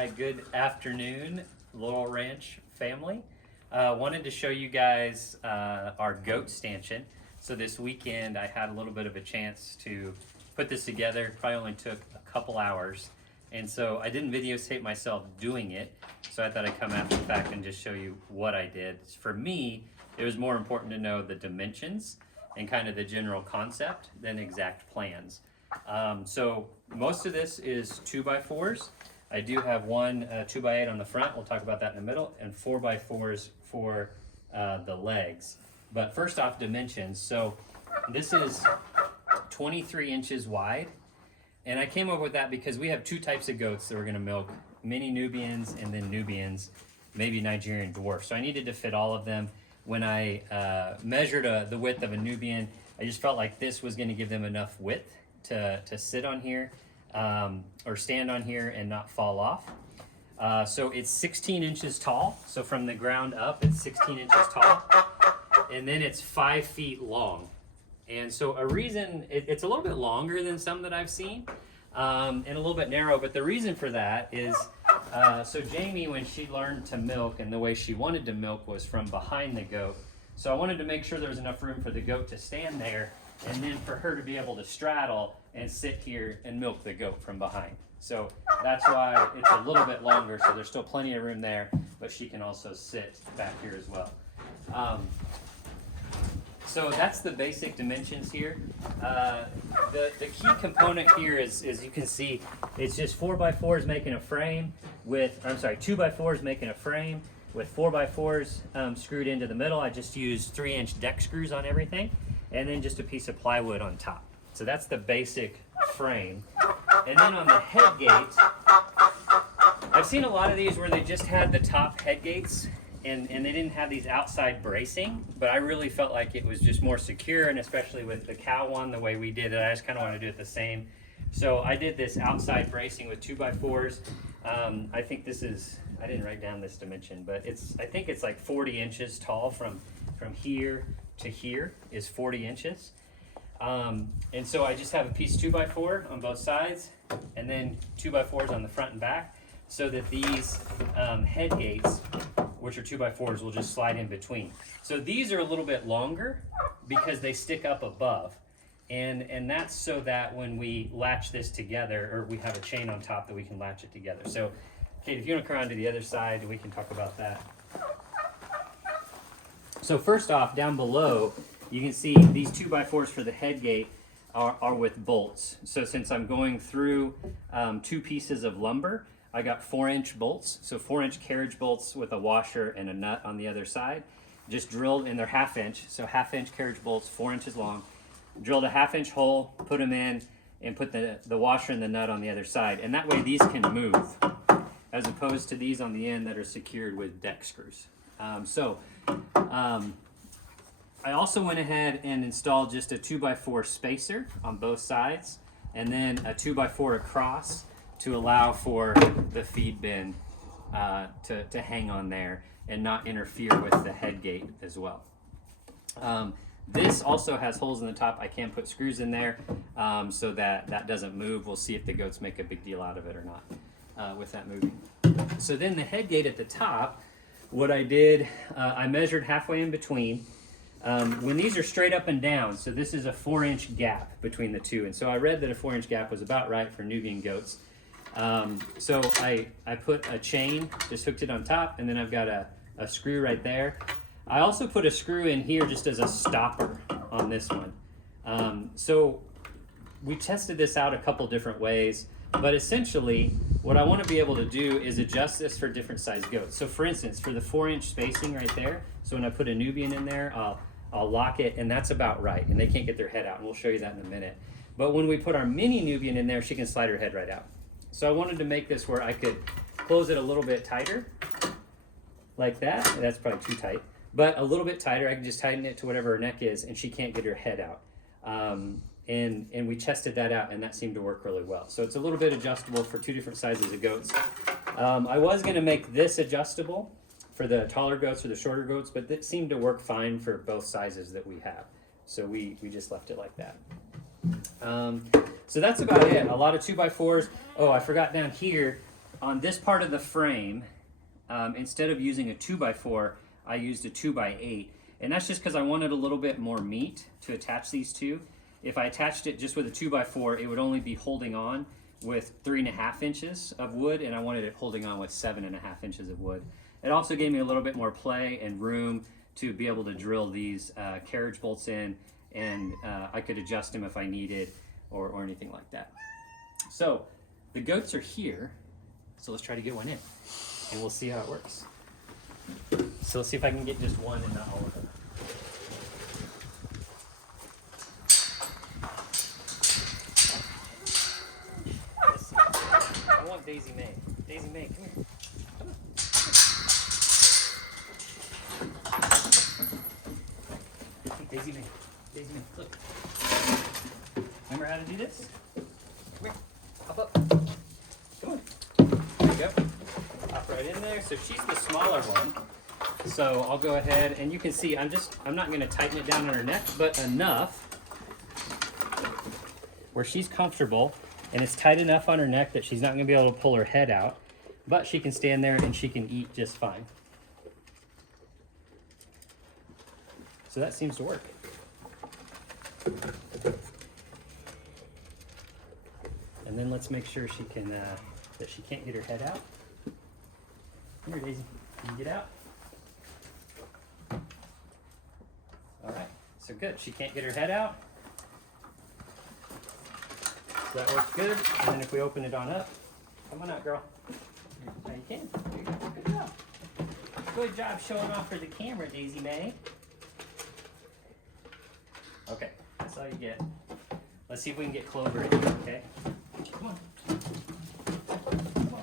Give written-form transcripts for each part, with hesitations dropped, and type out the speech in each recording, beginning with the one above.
right, good afternoon, Laurel Ranch family. Wanted to show you guys our goat stanchion. So this weekend I had a little bit of a chance to put this together. Probably only took a couple hours. And so I didn't videotape myself doing it. So I thought I'd come after the fact and just show you what I did. For me, it was more important to know the dimensions and kind of the general concept than exact plans. So most of this is 2x4s. I do have one 2x8 on the front, we'll talk about that in the middle, and 4x4s for the legs. But first off, dimensions. So this is 23 inches wide, and I came up with that because we have two types of goats that we're gonna milk, mini Nubians and then Nubians, maybe Nigerian dwarf. So I needed to fit all of them. When I measured the width of a Nubian, I just felt like this was gonna give them enough width to sit on here or stand on here and not fall off. So it's 16 inches tall. So from the ground up, it's 16 inches tall. And then it's 5 feet long. And so it's a little bit longer than some that I've seen and a little bit narrow. But the reason for that is, so Jamie, when she learned to milk and the way she wanted to milk was from behind the goat. So I wanted to make sure there was enough room for the goat to stand there and then for her to be able to straddle and sit here and milk the goat from behind. So that's why it's a little bit longer, so there's still plenty of room there, but she can also sit back here as well. So that's the basic dimensions here. The key component here is you can see, it's just 4x4s making a frame with, 2x4s making a frame with 4x4s screwed into the middle. I just used 3-inch deck screws on everything, and then just a piece of plywood on top. So that's the basic frame. And then on the head gates, I've seen a lot of these where they just had the top head gates and they didn't have these outside bracing, but I really felt like it was just more secure, and especially with the cow one, the way we did it, I just kind of want to do it the same. So I did this outside bracing with 2x4s. I think this is, I didn't write down this dimension, but I think it's like 40 inches tall from here to here is 40 inches. And so I just have a piece 2x4 on both sides and then 2x4s on the front and back, so that these head gates, which are 2x4s, will just slide in between. So these are a little bit longer because they stick up above. And that's so that when we latch this together, or we have a chain on top that we can latch it together. So Kate, if you want to come around to the other side, we can talk about that. So first off, down below, you can see these 2x4s for the head gate are with bolts. So since I'm going through 2 pieces of lumber, I got 4-inch bolts. So 4-inch carriage bolts with a washer and a nut on the other side, just drilled, and they're 1/2 inch. So 1/2 inch carriage bolts, 4 inches long. Drilled a 1/2 inch hole, put them in, and put the washer and the nut on the other side. And that way these can move, as opposed to these on the end that are secured with deck screws. I also went ahead and installed just a 2x4 spacer on both sides, and then a 2x4 across to allow for the feed bin to hang on there and not interfere with the head gate as well. This also has holes in the top. I can put screws in there so that doesn't move. We'll see if the goats make a big deal out of it or not with that moving. So then the head gate at the top, what I did, I measured halfway in between. When these are straight up and down, so this is a 4-inch gap between the two, and so I read that a 4-inch gap was about right for Nubian goats. So I put a chain, just hooked it on top, and then I've got a screw right there. I also put a screw in here just as a stopper on this one. So we tested this out a couple different ways, but essentially what I want to be able to do is adjust this for different size goats. So for instance, for the 4-inch spacing right there, so when I put a Nubian in there, I'll lock it, and that's about right, and they can't get their head out, and we'll show you that in a minute. But when we put our mini Nubian in there, she can slide her head right out. So I wanted to make this where I could close it a little bit tighter, like that. That's probably too tight, but a little bit tighter. I can just tighten it to whatever her neck is, and she can't get her head out. And we tested that out, and that seemed to work really well. So it's a little bit adjustable for 2 different sizes of goats. I was going to make this adjustable for the taller goats or the shorter goats, but it seemed to work fine for both sizes that we have. So we just left it like that. So that's about it. A lot of 2x4s. Oh, I forgot down here, on this part of the frame, instead of using a 2x4, I used a 2x8. And that's just because I wanted a little bit more meat to attach these to. If I attached it just with a 2x4, it would only be holding on with 3.5 inches of wood, and I wanted it holding on with 7.5 inches of wood. It also gave me a little bit more play and room to be able to drill these carriage bolts in, and I could adjust them if I needed or anything like that. So the goats are here, so let's try to get one in, and we'll see how it works. So let's see if I can get just one and not all of them. Let's see. I want Daisy May. Daisy May, come here. Come on. Daisy May. Daisy May, look. Remember how to do this? Come here. Hop up. Come on. There you go. Hop right in there. So she's the smaller one. So I'll go ahead, and you can see I'm not going to tighten it down on her neck, but enough where she's comfortable, and it's tight enough on her neck that she's not going to be able to pull her head out, but she can stand there and she can eat just fine. So that seems to work. And then let's make sure she can that she can't get her head out. Come here, Daisy. Can you get out? All right, so good. She can't get her head out. So that works good. And then if we open it on up, come on out, girl. Now you can. There you go. Good job. Good job showing off for the camera, Daisy May. Okay, that's all you get. Let's see if we can get Clover in here, okay? Come on. Come on.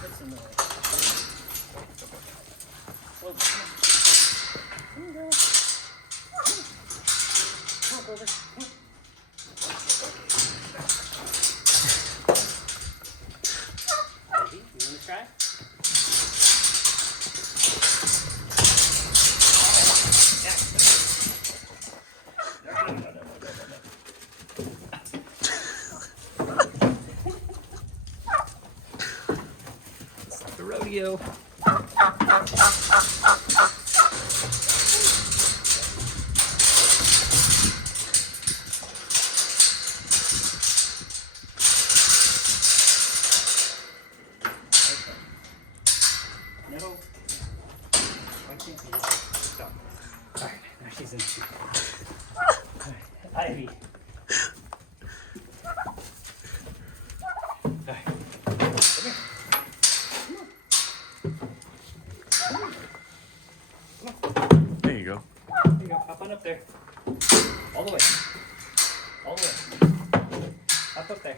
What's in the way? Clover, come on. Come on, girl. Come on, Clover. Come on. Baby, you want to try? The rodeo. No. Why can't you stop? Alright, now she's in the shoe. Alright, Ivy. Alright. Come here. There you go. There you go. Hop on up there. All the way. All the way. Hop up there.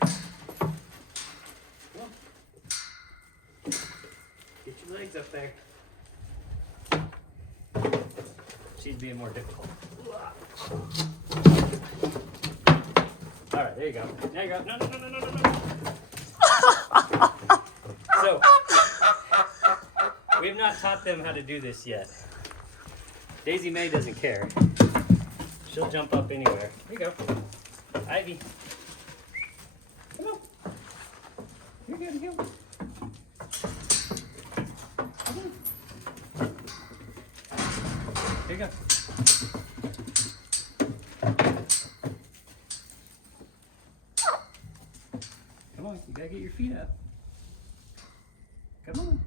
Come on. Get your legs up there. She's being more difficult. All right, there you go. There you go. No, no, no, no, no, no, no. So, we've not taught them how to do this yet. Daisy May doesn't care. She'll jump up anywhere. There you go. Ivy. Come on. You're good. Here. Come on. There you go. Come on, you gotta get your feet up. Come on.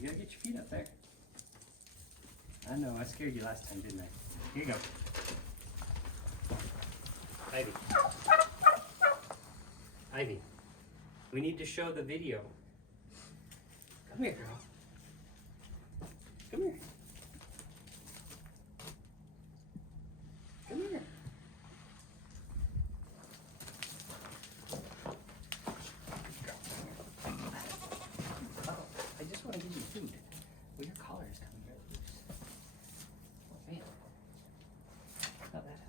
You gotta get your feet up there. I know, I scared you last time, didn't I? Here you go. Ivy. Ivy. We need to show the video. Come here, girl. Come here. Come here. I just want to give you food. Well, your collar is coming very loose. Oh, man. How'd that happen?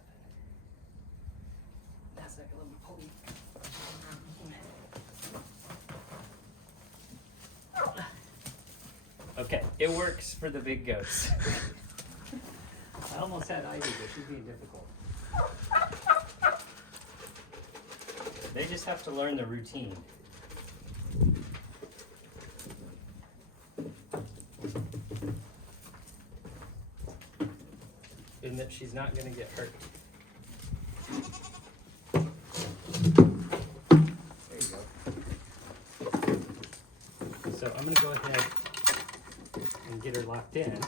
That's like a little pony. Okay, it works for the big goats. I almost had Ivy, but she's being difficult. They just have to learn the routine. In that she's not going to get hurt. There you go. So I'm going to go ahead and get her locked in. And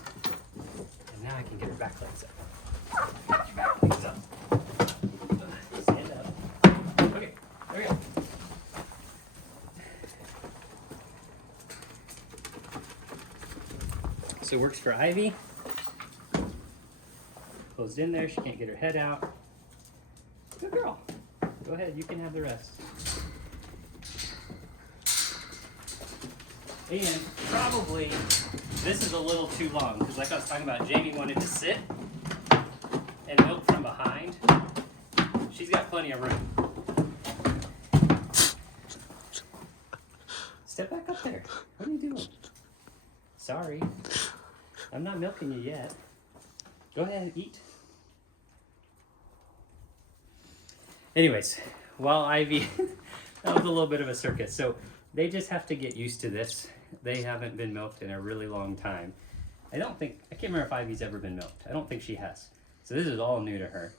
now I can get her back legs up. Get your back legs up. Stand up. Okay, there we go. So it works for Ivy. Closed in there, she can't get her head out. Good girl. Go ahead, you can have the rest. And probably this is a little too long because like I was talking about, Jamie wanted to sit and milk from behind. She's got plenty of room. Step back up there. What are you doing? Sorry. I'm not milking you yet. Go ahead and eat. Anyways, while Ivy, that was a little bit of a circus. So they just have to get used to this. They haven't been milked in a really long time. I can't remember if Ivy's ever been milked. I don't think she has. So this is all new to her.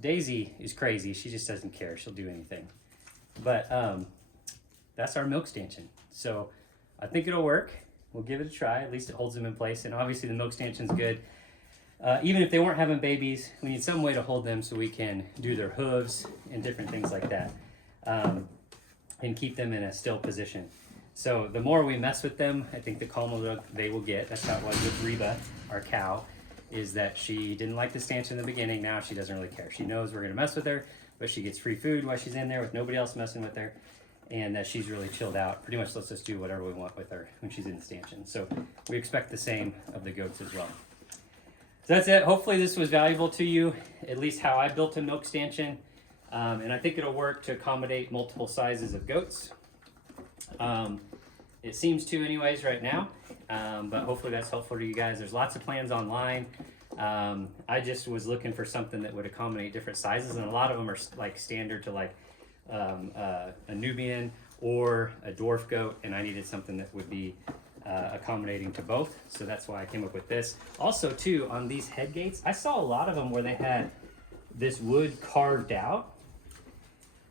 Daisy is crazy. She just doesn't care. She'll do anything. But that's our milk stanchion. So I think it'll work. We'll give it a try. At least it holds them in place. And obviously the milk stanchion's good. Even if they weren't having babies, we need some way to hold them so we can do their hooves and different things like that. And keep them in a still position. So the more we mess with them, I think the calmer they will get. That's how it was with Reba, our cow, is that she didn't like the stanchion in the beginning. Now she doesn't really care. She knows we're gonna mess with her, but she gets free food while she's in there with nobody else messing with her. And that she's really chilled out. Pretty much lets us do whatever we want with her when she's in the stanchion. So we expect the same of the goats as well. So that's it. Hopefully this was valuable to you, at least how I built a milk stanchion. And I think it'll work to accommodate multiple sizes of goats. It seems to anyways right now, but hopefully that's helpful to you guys. There's lots of plans online. I just was looking for something that would accommodate different sizes, and a lot of them are like standard to like a Nubian or a dwarf goat, and I needed something that would be accommodating to both, so that's why I came up with this. Also too, on these head gates, I saw a lot of them where they had this wood carved out,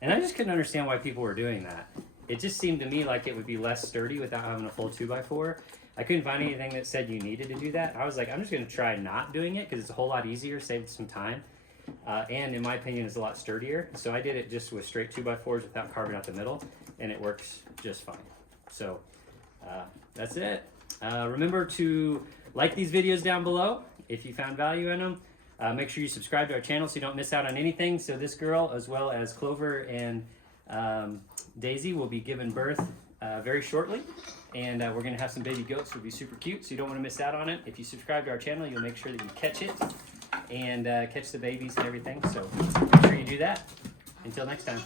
and I just couldn't understand why people were doing that. It just seemed to me like it would be less sturdy without having a full 2x4. I couldn't find anything that said you needed to do that. I was like, I'm just gonna try not doing it because it's a whole lot easier, saved some time, and in my opinion, it's a lot sturdier. So I did it just with straight 2x4s without carving out the middle, and it works just fine. So that's it. Remember to like these videos down below if you found value in them. Make sure you subscribe to our channel so you don't miss out on anything. So this girl, as well as Clover and Daisy, will be giving birth very shortly. And we're going to have some baby goats. It'll be super cute, so you don't want to miss out on it. If you subscribe to our channel, you'll make sure that you catch it and catch the babies and everything. So make sure you do that. Until next time.